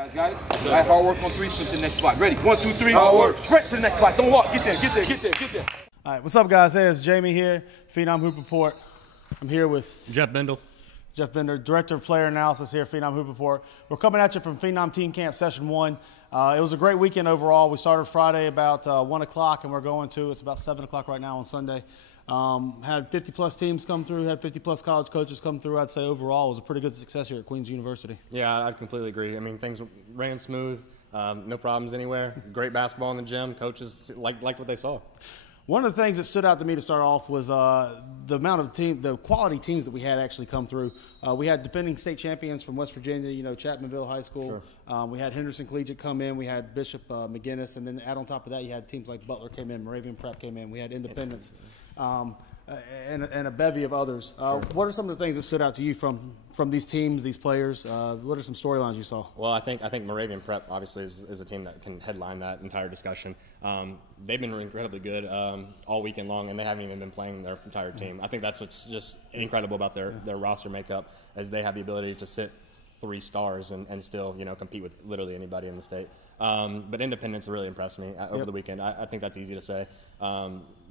Guys got it? All right, hard work on three, sprint to the next spot. Ready? 1, 2, 3. Hard work. Sprint to the next spot. Don't walk. Get there, get there, get there, get there. All right, what's up, guys? Hey, it's Jamie here, Phenom Hoop Report. I'm here with Jeff Bendel. Jeff Bender, Director of Player Analysis here at Phenom Hoop Report. We're coming at you from Phenom Team Camp Session 1. It was a great weekend overall. We started Friday about 1 o'clock, and we're going to, it's about 7 o'clock right now on Sunday. Had 50-plus teams come through, had 50-plus college coaches come through. I'd say overall it was a pretty good success here at Queens University. Yeah, I'd completely agree. I mean, things ran smooth, no problems anywhere. Great basketball in the gym. Coaches liked what they saw. One of the things that stood out to me to start off was the amount of the quality teams that we had actually come through. We had defending state champions from West Virginia, Chapmanville High School. Sure. We had Henderson Collegiate come in. We had Bishop McGinnis, and then add on top of that, you had teams like Butler came in, Moravian Prep came in. We had Independence. And a bevy of others. Sure. What are some of the things that stood out to you from these teams, these players? What are some storylines you saw? Well, I think Moravian Prep obviously is a team that can headline that entire discussion. They've been incredibly good all weekend long, and they haven't even been playing their entire team. I think that's what's just incredible about their roster makeup, is they have the ability to sit 3 stars and still compete with literally anybody in the state. But Independence really impressed me over the weekend. I think that's easy to say.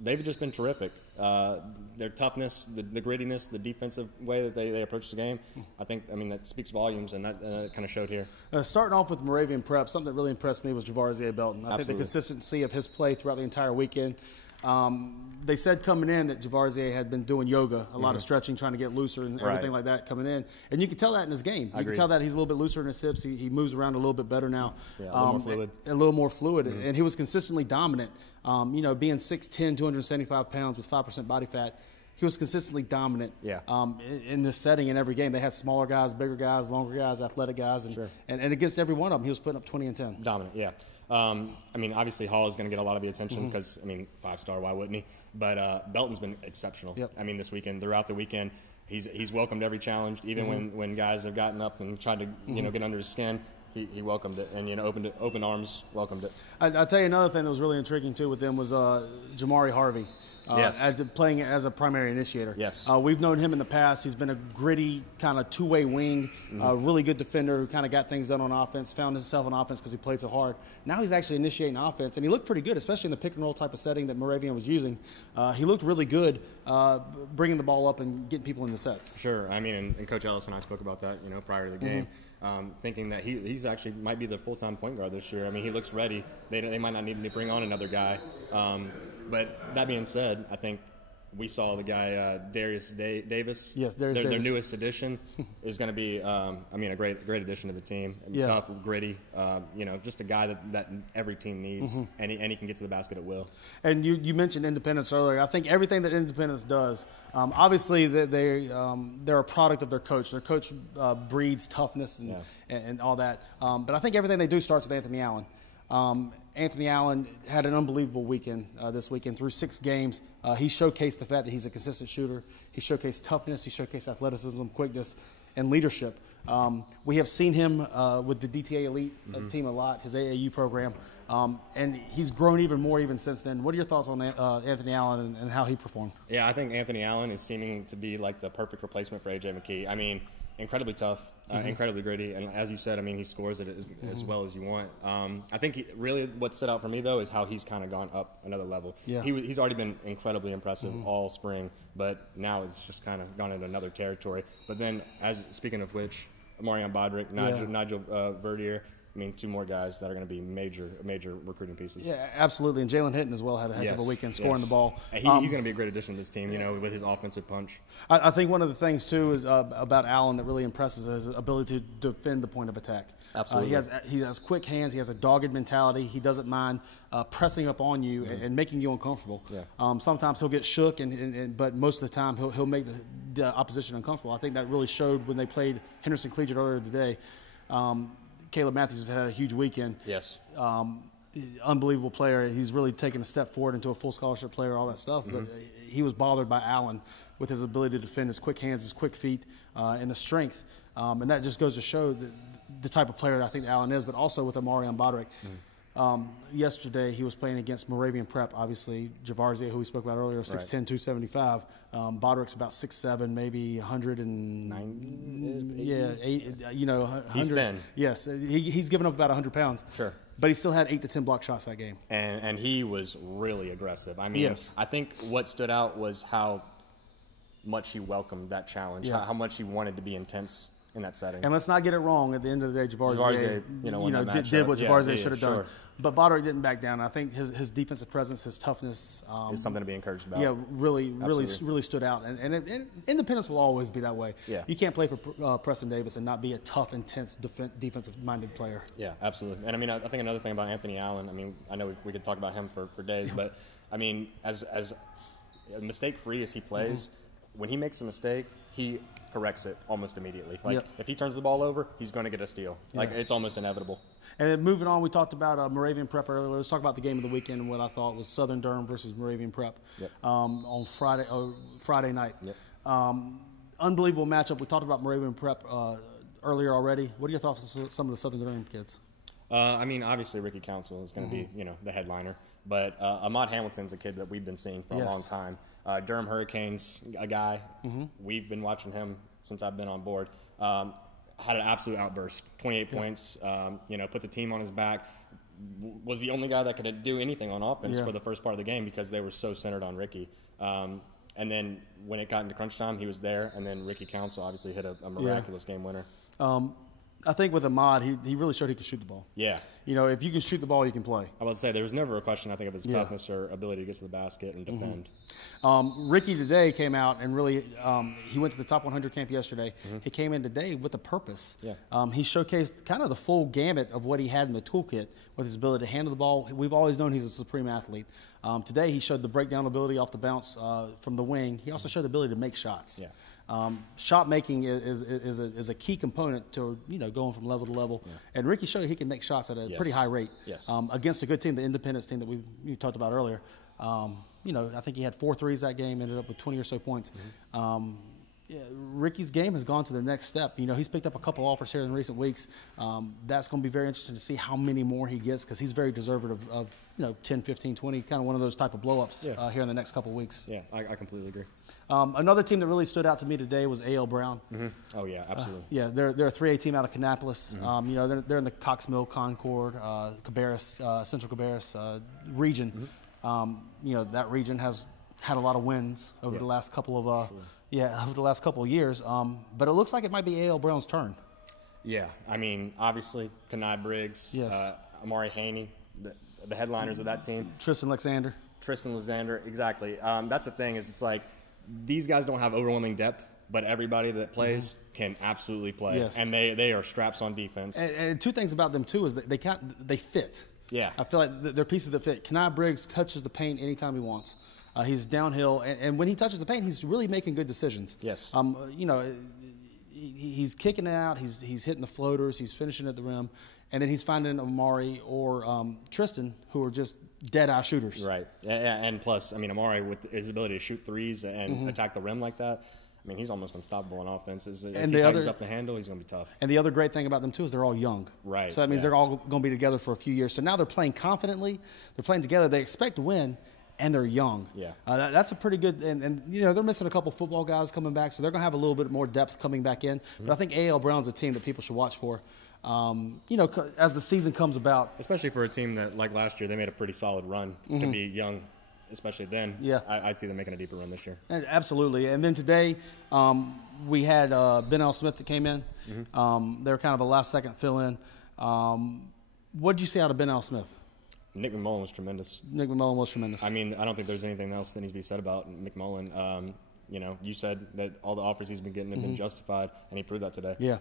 They've just been terrific. Their toughness, the grittiness, the defensive way that they approach the game, I mean, that speaks volumes, and that kind of showed here. Starting off with Moravian Prep, something that really impressed me was Javarzier Belton. I think the consistency of his play throughout the entire weekend. They said coming in that Javarzier had been doing yoga, a lot of stretching, trying to get looser and everything like that coming in. And you can tell that in his game. You can tell that he's a little bit looser in his hips. He moves around a little bit better now. Yeah, a little more fluid. A little more fluid. And he was consistently dominant. Being 6'10", 275 pounds with 5% body fat, he was consistently dominant in this setting in every game. They had smaller guys, bigger guys, longer guys, athletic guys. And against every one of them, he was putting up 20 and 10. Dominant, yeah. I mean, obviously Hall is going to get a lot of the attention because, 5-star, why wouldn't he? But Belton's been exceptional. Yep. I mean, this weekend, throughout the weekend, he's welcomed every challenge, even when guys have gotten up and tried to get under his skin. He welcomed it and open arms welcomed it. I'll tell you another thing that was really intriguing too with them was Jamari Harvey. Playing as a primary initiator. Yes. We've known him in the past. He's been a gritty kind of two-way wing, really good defender who kind of got things done on offense, found himself on offense because he played so hard. Now he's actually initiating offense, and he looked pretty good, especially in the pick-and-roll type of setting that Moravian was using. He looked really good bringing the ball up and getting people in the sets. Sure. I mean, and Coach Ellis and I spoke about that, prior to the game. Thinking that he's actually might be the full-time point guard this year. I mean, he looks ready. They might not need to bring on another guy. But that being said, I think we saw the guy Darius Davis. Yes, Darius Davis. Their newest addition is going to be, a great addition to the team. Tough, gritty, just a guy that every team needs, and he can get to the basket at will. And you mentioned Independence earlier. I think everything that Independence does, obviously they're a product of their coach. Their coach breeds toughness and all that. But I think everything they do starts with Anthony Allen. Anthony Allen had an unbelievable weekend this weekend. Through 6 games, he showcased the fact that he's a consistent shooter. He showcased toughness. He showcased athleticism, quickness, and leadership. We have seen him with the DTA Elite team a lot, his AAU program, and he's grown even more even since then. What are your thoughts on Anthony Allen and how he performed? Yeah, I think Anthony Allen is seeming to be like the perfect replacement for A.J. McKee. I mean, incredibly tough, incredibly gritty, and as you said, I mean, he scores it as well as you want. I think really what stood out for me, though, is how he's kind of gone up another level. Yeah. He's already been incredibly impressive all spring, but now it's just kind of gone into another territory. But then, speaking of which, Marion Bodrick, Nigel Verdier, I mean, 2 more guys that are going to be major recruiting pieces. Yeah, absolutely. And Jalen Hinton as well had a heck of a weekend scoring the ball. He's going to be a great addition to this team, with his offensive punch. I think one of the things, too, is about Allen that really impresses his ability to defend the point of attack. Absolutely. He has quick hands. He has a dogged mentality. He doesn't mind pressing up on you and making you uncomfortable. Yeah. Sometimes he'll get shook, but most of the time he'll make the opposition uncomfortable. I think that really showed when they played Henderson Collegiate earlier today. Caleb Matthews has had a huge weekend. Yes. Unbelievable player. He's really taken a step forward into a full scholarship player, all that stuff. But he was bothered by Allen with his ability to defend, his quick hands, his quick feet, and the strength. And that just goes to show the type of player that I think Allen is, but also with Amarion Bodrick. Yesterday, he was playing against Moravian Prep, obviously. Javarzier, who we spoke about earlier, 6'10", 275. Boderick's about 6'7", maybe 190. Yeah, 100. He's thin. Yes, he's given up about 100 pounds. Sure. But he still had 8 to 10 block shots that game. And he was really aggressive. I mean, yes. I think what stood out was how much he welcomed that challenge, how much he wanted to be intense in that setting. And let's not get it wrong. At the end of the day, Javarzier did what Javarzier should have done. Sure. But Boderick didn't back down. I think his defensive presence, his toughness, is something to be encouraged about. Yeah, really stood out. And Independence will always be that way. Yeah. You can't play for Preston Davis and not be a tough, intense, defensive-minded player. Yeah, absolutely. And I mean, I think another thing about Anthony Allen. I mean, I know we could talk about him for days, but I mean, as mistake-free as he plays, when he makes a mistake, he corrects it almost immediately. Like if he turns the ball over, he's going to get a steal. Like it's almost inevitable. And then moving on, we talked about Moravian Prep earlier. Let's talk about the game of the weekend and what I thought was Southern Durham versus Moravian Prep on Friday night. Unbelievable matchup. We talked about Moravian Prep earlier already. What are your thoughts on some of the Southern Durham kids? I mean, obviously Ricky Council is going to be the headliner, but Ahmad Hamilton's a kid that we've been seeing for a long time. Durham Hurricanes, a guy, we've been watching him since I've been on board. Had an absolute outburst, 28 points, put the team on his back. Was the only guy that could do anything on offense for the first part of the game because they were so centered on Ricky. And then when it got into crunch time, he was there, and then Ricky Council obviously hit a miraculous game winner. I think with Ahmad, he really showed he could shoot the ball. Yeah. If you can shoot the ball, you can play. I was about to say, there was never a question, I think, of his toughness or ability to get to the basket and defend. Ricky today came out and really he went to the top 100 camp yesterday. He came in today with a purpose. He showcased kind of the full gamut of what he had in the toolkit with his ability to handle the ball. We've always known he's a supreme athlete. Today he showed the breakdown ability off the bounce from the wing. He also showed the ability to make shots. Shot making is a key component to going from level to level, and Ricky showed he can make shots at a pretty high rate against a good team, the Independence team that we talked about earlier. I think he had 4 threes that game, ended up with 20 or so points. Ricky's game has gone to the next step. He's picked up a couple offers here in recent weeks. That's going to be very interesting to see how many more he gets because he's very deserving of 10, 15, 20, kind of one of those type of blow-ups here in the next couple of weeks. Yeah, I completely agree. Another team that really stood out to me today was A.L. Brown. Oh, yeah, absolutely. They're a 3A team out of Kannapolis. They're in the Cox Mill, Concord, Cabarrus, Central Cabarrus region. That region has had a lot of wins over the last couple of over the last couple of years. But it looks like it might be A.L. Brown's turn. Yeah, I mean, obviously, Kenai Briggs, Amari Haney, the headliners of that team. Tristan Alexander, exactly. That's the thing is it's like these guys don't have overwhelming depth, but everybody that plays can absolutely play. Yes. And they are straps on defense. And two things about them, too, is that they fit. Yeah. I feel like they're pieces that fit. Kenai Briggs touches the paint anytime he wants. He's downhill, and when he touches the paint, he's really making good decisions. Yes. He's kicking it out. He's hitting the floaters. He's finishing at the rim, and then he's finding Amari or Tristan, who are just dead-eye shooters. Right. And plus, I mean, Amari with his ability to shoot threes and attack the rim like that. I mean, he's almost unstoppable on offense. As he tightens up the handle, he's going to be tough. And the other great thing about them, too, is they're all young. Right. So that means they're all going to be together for a few years. So now they're playing confidently. They're playing together. They expect to win, and they're young. Yeah. That's a pretty good – and they're missing a couple football guys coming back, so they're going to have a little bit more depth coming back in. But I think A.L. Brown's a team that people should watch for. As the season comes about. Especially for a team that, like last year, they made a pretty solid run to be young. Especially then, I'd see them making a deeper run this year. Absolutely. And then today, we had Ben L. Smith that came in. They were kind of a last-second fill-in. What did you see out of Ben L. Smith? Nick McMullen was tremendous. I mean, I don't think there's anything else that needs to be said about McMullen. You said that all the offers he's been getting have been justified, and he proved that today. Yeah.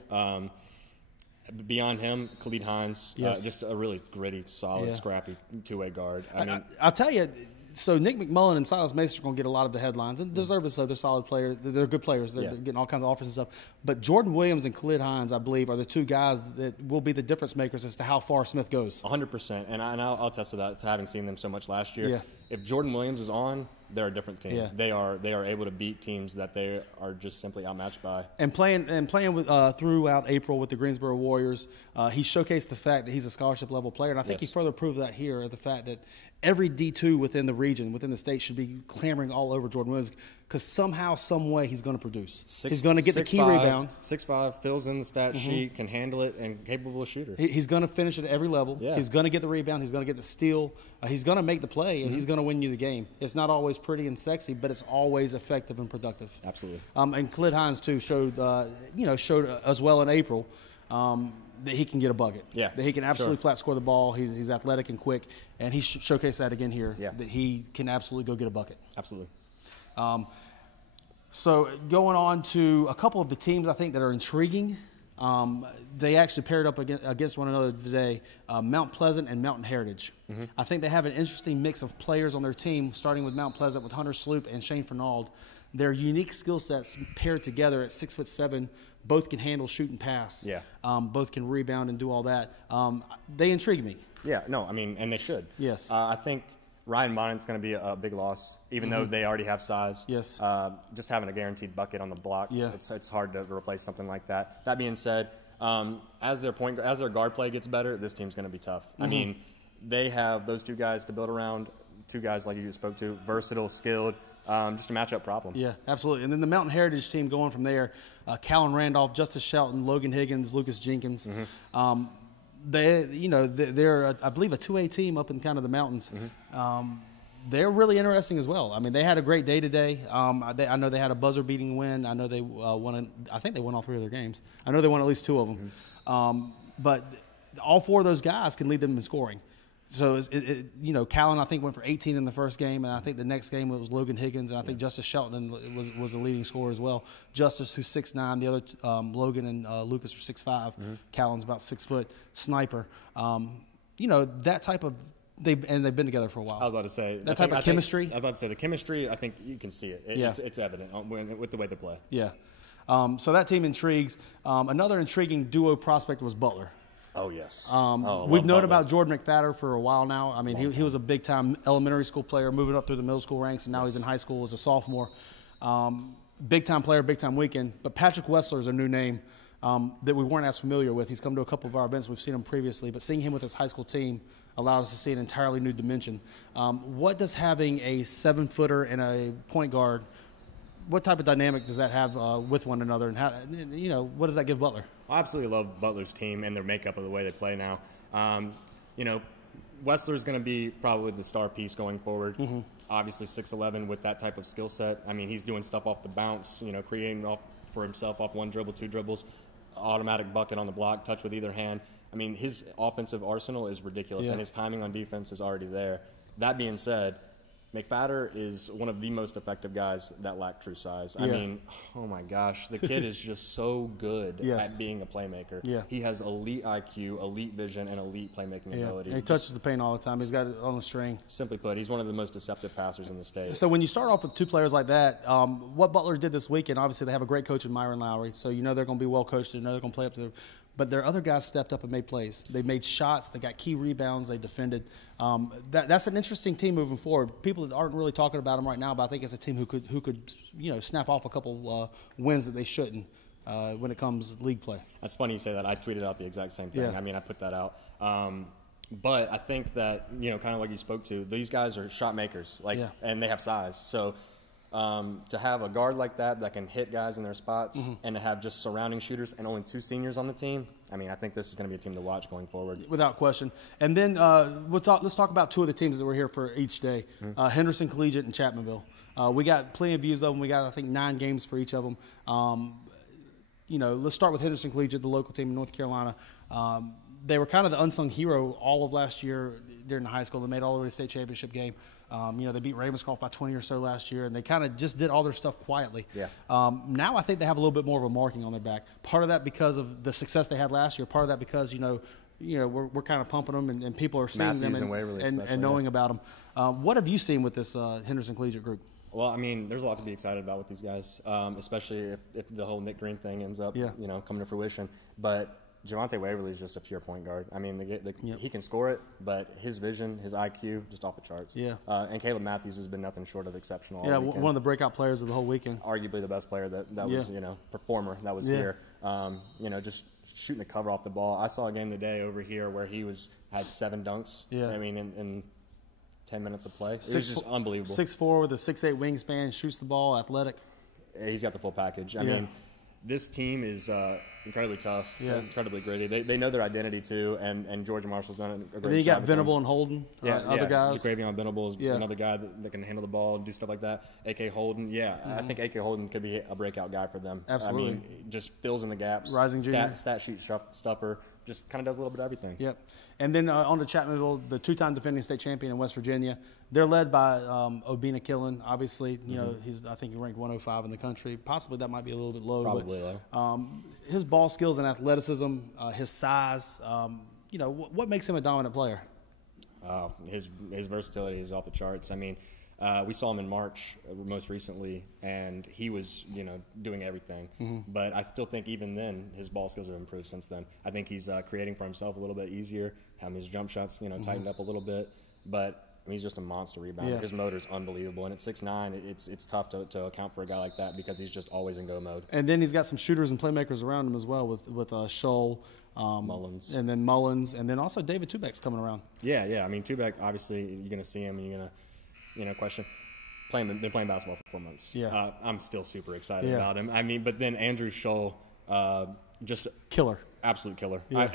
Beyond him, Khalid Hines, just a really gritty, solid, scrappy two-way guard. I mean, I'll tell you. So Nick McMullen and Silas Mason are going to get a lot of the headlines, and deservedly so. They're solid players. They're good players. They're getting all kinds of offers and stuff. But Jordan Williams and Khalid Hines, I believe, are the two guys that will be the difference makers as to how far Smith goes. 100%, and I'll attest to that, to having seen them so much last year. if Jordan Williams is on, they're a different team. Yeah. They are able to beat teams that they are just simply outmatched by. And playing with throughout April with the Greensboro Warriors, he showcased the fact that he's a scholarship level player, and I think he further proved that here, the fact that every D2 within the region, within the state, should be clamoring all over Jordan Williams, because somehow, some way, he's going to produce. He's going to get the key rebound. 6'5", fills in the stat sheet, can handle it, and capable of shooter. He's going to finish at every level. Yeah. He's going to get the rebound. He's going to get the steal. He's going to make the play, and he's going to win you the game. It's not always pretty and sexy, but it's always effective and productive. Absolutely. And Khalid Hines too showed as well in April that he can get a bucket. Yeah. That he can absolutely flat score the ball. He's athletic and quick, and he showcased that again here. Yeah. That he can absolutely go get a bucket. Absolutely. So going on to a couple of the teams I think that are intriguing. They actually paired up against one another today, Mount Pleasant and Mountain Heritage. I think they have an interesting mix of players on their team, starting with Mount Pleasant with Hunter Sloop and Shane Fernald. Their unique skill sets paired together at 6'7", both can handle, shoot, and pass. Yeah. Both can rebound and do all that. They intrigue me. Yeah, no, I mean, and they should. Yes. I think Ryan Bonnet's going to be a big loss, even though they already have size. Yes. Just having a guaranteed bucket on the block, it's hard to replace something like that. That being said, as their guard play gets better, this team's going to be tough. I mean, they have those two guys to build around, two guys like you spoke to, versatile, skilled, just a matchup problem. Yeah, absolutely. And then the Mountain Heritage team going from there, Callan Randolph, Justice Shelton, Logan Higgins, Lucas Jenkins. They're I believe a 2A team up in kind of the mountains. They're really interesting as well. I mean, they had a great day today. I know they had a buzzer-beating win. I know they won. I think they won all 3 of their games. I know they won at least 2 of them. But all 4 of those guys can lead them in scoring. So, Callan, I think, went for 18 in the first game, and I think the next game it was Logan Higgins, and I think Justice Shelton was the leading scorer as well. Justice, who's 6'9", the other Logan and Lucas are 6'5". Callan's about 6 foot, sniper. That type of they've been together for a while. I was about to say that type of chemistry. I was about to say the chemistry. I think you can see it. It's evident with the way they play. Yeah. So that team intrigues. Another intriguing duo prospect was Butler. Oh, yes. We've known about Jordan McFadder for a while now. I mean, he was a big-time elementary school player, moving up through the middle school ranks, and now he's in high school as a sophomore. Big-time player, big-time weekend. But Patrick Wessler is a new name that we weren't as familiar with. He's come to a couple of our events. We've seen him previously, but seeing him with his high school team allowed us to see an entirely new dimension. What does having a 7-footer and a point guard, what type of dynamic does that have with one another, and how, what does that give Butler? I absolutely love Butler's team and their makeup of the way they play now. Wessler's going to be probably the star piece going forward. Obviously 6'11" with that type of skill set. I mean, he's doing stuff off the bounce, creating for himself off 1 dribble, 2 dribbles, automatic bucket on the block, touch with either hand. I mean, his offensive arsenal is ridiculous, and his timing on defense is already there. That being said, McFadder is one of the most effective guys that lack true size. I mean, oh my gosh, the kid is just so good at being a playmaker. He has elite IQ, elite vision, and elite playmaking ability. And he touches the paint all the time. He's got it on the string. Simply put, he's one of the most deceptive passers in the state. So when you start off with 2 players like that, what Butler did this weekend, obviously they have a great coach in Myron Lowry, so they're going to be well coached. They're going to play up to but their other guys stepped up and made plays. They made shots. They got key rebounds. They defended. That's an interesting team moving forward. People aren't really talking about them right now, but I think it's a team who could snap off a couple wins that they shouldn't when it comes league play. That's funny you say that. I tweeted out the exact same thing. I mean, I put that out. But I think that, kind of like you spoke to, these guys are shot makers, and they have size. So to have a guard like that can hit guys in their spots and to have just surrounding shooters and only 2 seniors on the team, I mean, I think this is going to be a team to watch going forward. Without question. And then let's talk about 2 of the teams that were here for each day, Henderson Collegiate and Chapmanville. We got plenty of views of them. We got, I think, 9 games for each of them. Let's start with Henderson Collegiate, the local team in North Carolina. They were kind of the unsung hero all of last year during the high school. They made all the way to the state championship game. They beat Ravenscroft by 20 or so last year, and they kind of just did all their stuff quietly. Now I think they have a little bit more of a marking on their back. Part of that because of the success they had last year. Part of that because, we're kind of pumping them, and people are seeing them and knowing about them. What have you seen with this Henderson Collegiate group? Well, I mean, there's a lot to be excited about with these guys, especially if the whole Nick Green thing ends up, coming to fruition. But Javante Waverly is just a pure point guard. I mean, he can score it, but his vision, his IQ, just off the charts. Yeah. And Caleb Matthews has been nothing short of exceptional. Yeah, all weekend. one of the breakout players of the whole weekend. Arguably the best player that was, performer that was here. Just shooting the cover off the ball. I saw a game today over here where he had 7 dunks. Yeah. I mean, in 10 minutes of play. It was just unbelievable. 6'4" with a 6'8" wingspan, shoots the ball, athletic. He's got the full package. I mean, this team is incredibly tough, incredibly gritty. They know their identity too, and Georgia Marshall's done a great job. And then you got Venable and Holden, other guys. Jaquavion Venable is another guy that can handle the ball and do stuff like that. A.K. Holden, I think A.K. Holden could be a breakout guy for them. Absolutely. I mean, just fills in the gaps. Rising junior. Stat sheet stuffer. Just kind of does a little bit of everything. Yep. And then on to Chapmanville, the 2-time defending state champion in West Virginia. They're led by Obina Killen. Obviously, I think he ranked 105 in the country. Possibly that might be a little bit low. Probably low. His ball skills and athleticism, his size, what makes him a dominant player? His versatility is off the charts. I mean, we saw him in March most recently, and he was, doing everything. But I still think even then his ball skills have improved since then. I think he's creating for himself a little bit easier, having his jump shots, tightened up a little bit. But I mean, he's just a monster rebounder. Yeah. His motor's unbelievable, and at 6'9", it's tough to account for a guy like that because he's just always in go mode. And then he's got some shooters and playmakers around him as well with Scholl. Mullins. And then Mullins, and then also David Tubeck's coming around. Yeah. I mean, Tubeck, obviously, you're going to see him, and you're going to, question. Been playing basketball for 4 months. Yeah. I'm still super excited about him. I mean, but then Andrew Scholl, just killer. Absolute killer. Yeah.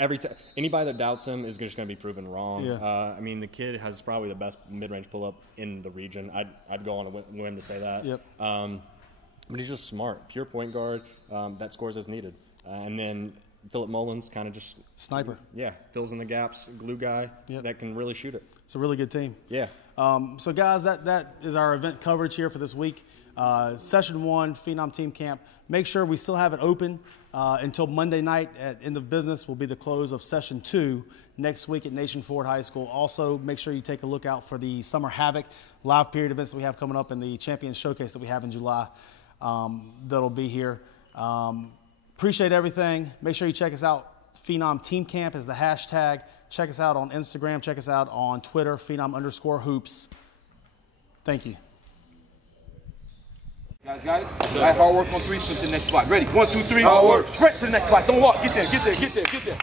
Anybody that doubts him is just going to be proven wrong. Yeah. I mean, the kid has probably the best mid-range pull-up in the region. I'd go on a whim to say that. Yep. But he's just smart, pure point guard that scores as needed. And then Philip Mullins, kind of just sniper. Yeah, fills in the gaps, glue guy that can really shoot it. It's a really good team. Yeah. So guys, that is our event coverage here for this week. Session 1, Phenom Team Camp. Make sure we still have it open until Monday night at end of business will be the close of Session 2 next week at Nation Ford High School. Also, make sure you take a look out for the Summer Havoc live period events that we have coming up and the Champion Showcase that we have in July that'll be here. Appreciate everything. Make sure you check us out. Phenom Team Camp is the hashtag. Check us out on Instagram. Check us out on Twitter, Phenom_hoops. Thank you. Guys got it? Nice hard work on 3, sprint to the next spot. Ready? 1, 2, 3. Hard work. Sprint to the next spot. Don't walk. Get there, get there, get there, get there.